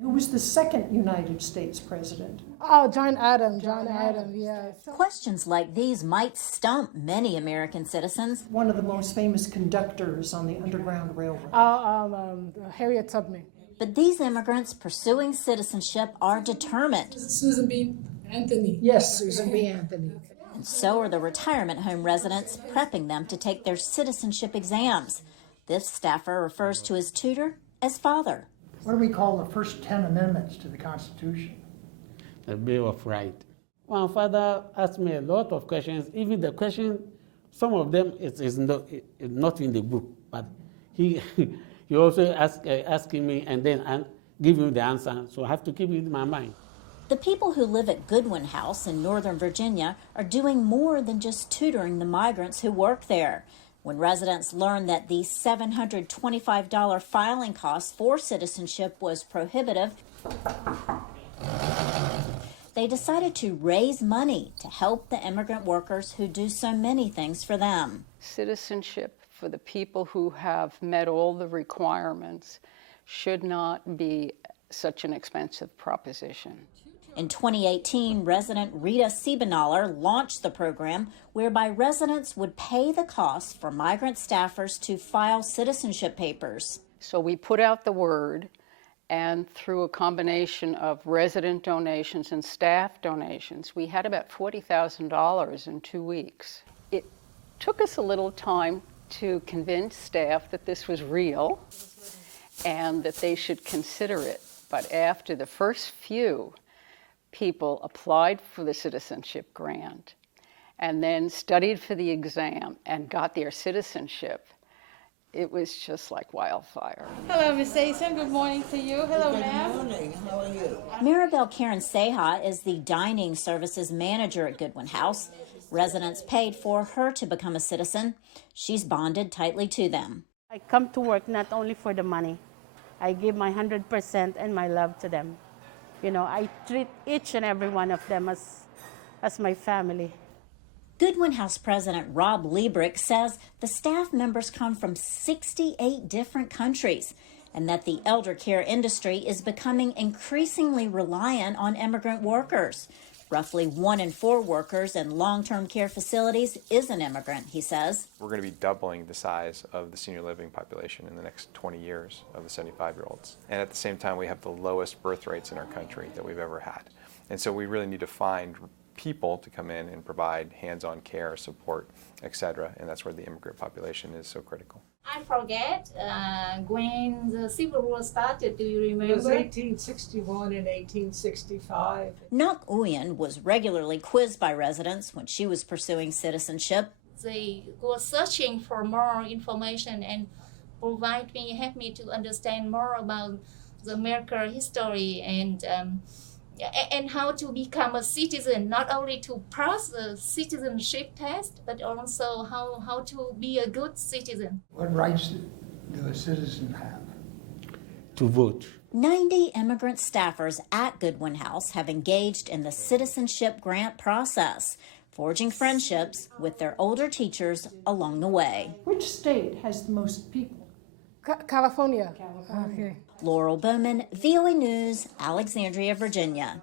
Who was the second United States president? Oh, John Adams, yes. Questions like these might stump many American citizens. One of the most famous conductors on the Underground Railroad. Harriet Tubman. But these immigrants pursuing citizenship are determined. Susan B. Anthony. Yes, Susan B. Anthony. And so are the retirement home residents prepping them to take their citizenship exams. This staffer refers to his tutor as father. What do we call the first 10 amendments to the Constitution? The Bill of Rights. My father asked me a lot of questions. Even the question, some of them is not in the book, but he also asking me and then giving the answer. So I have to keep it in my mind. The people who live at Goodwin House in Northern Virginia are doing more than just tutoring the migrants who work there. When residents learned that the $725 filing cost for citizenship was prohibitive, they decided to raise money to help the immigrant workers who do so many things for them. Citizenship for the people who have met all the requirements should not be such an expensive proposition. In 2018, resident Rita Siebenaler launched the program whereby residents would pay the cost for migrant staffers to file citizenship papers. So we put out the word, and through a combination of resident donations and staff donations, we had about $40,000 in 2 weeks. It took us a little time to convince staff that this was real and that they should consider it. But after the first few people applied for the citizenship grant and then studied for the exam and got their citizenship, it was just like wildfire. Hello, Ms. Jason. Good morning to you. Hello, ma'am. Good morning. How are you? Maribel Karen Seha is the dining services manager at Goodwin House. Residents paid for her to become a citizen. She's bonded tightly to them. I come to work not only for the money. I give my 100% and my love to them. You know, I treat each and every one of them as my family. Goodwin House President Rob Liebrick says the staff members come from 68 different countries and that the elder care industry is becoming increasingly reliant on immigrant workers. Roughly 1 in 4 workers in long-term care facilities is an immigrant, he says. We're going to be doubling the size of the senior living population in the next 20 years of the 75-year-olds. And at the same time, we have the lowest birth rates in our country that we've ever had. And so we really need to find people to come in and provide hands-on care, support, etc. And that's where the immigrant population is so critical. I forget when the Civil War started. Do you remember? It was 1861 and 1865. Nok Uyen was regularly quizzed by residents when she was pursuing citizenship. They were searching for more information and help me to understand more about the American history and how to become a citizen, not only to pass the citizenship test, but also how to be a good citizen. What rights do a citizen have? To vote. 90 immigrant staffers at Goodwin House have engaged in the citizenship grant process, forging friendships with their older teachers along the way. Which state has the most people? California. California. Okay. Laurel Bowman, VOA News, Alexandria, Virginia.